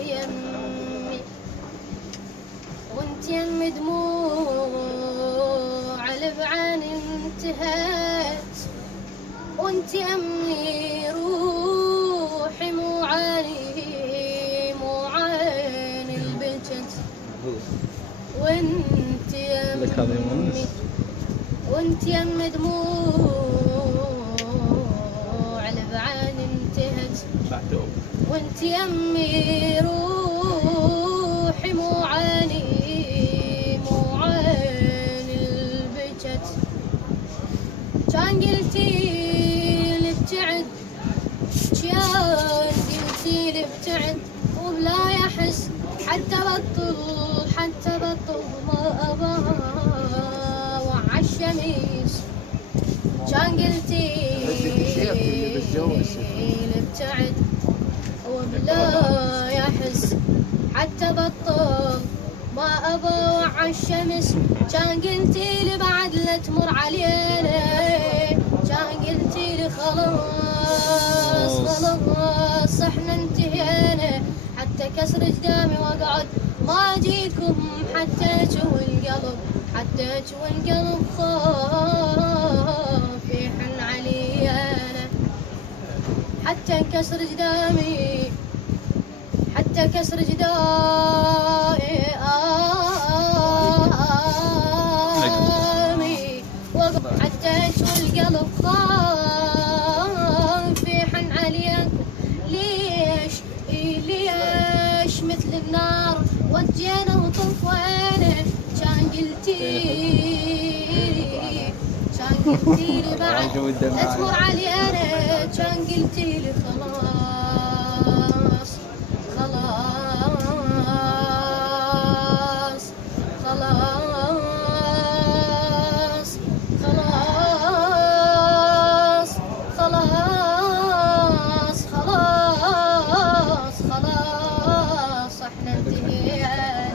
يمي وانت يمي دموع البعان انتهت وانت يمي روحي مو عين البجت وانت يمي دموع البعان انتهت وانت يمي روحي مو عين البجت كان قلتي لي ابتعد كان قلتي لي ابتعد وبلا يحس حتى بطل ما أبغى وعى الشمس كان قلتي لي ابتعد وبلا يحس حتى بطل ما أبغى وعى الشمس كان قلتي لي بعد لا تمر علينا كان قلتي لي خلاص احنا انتهينا حتى كسر جدامي واقعد ما اجيكم حتى تشوي القلب خاف يحن علي انا حتى كسر جدامي حتى تشوي القلب خاف يحن عليك ليش مثل النار وجينا وطفينا كان قلتي لي بعد لا تمر علي انا كان قلتي لي خلاص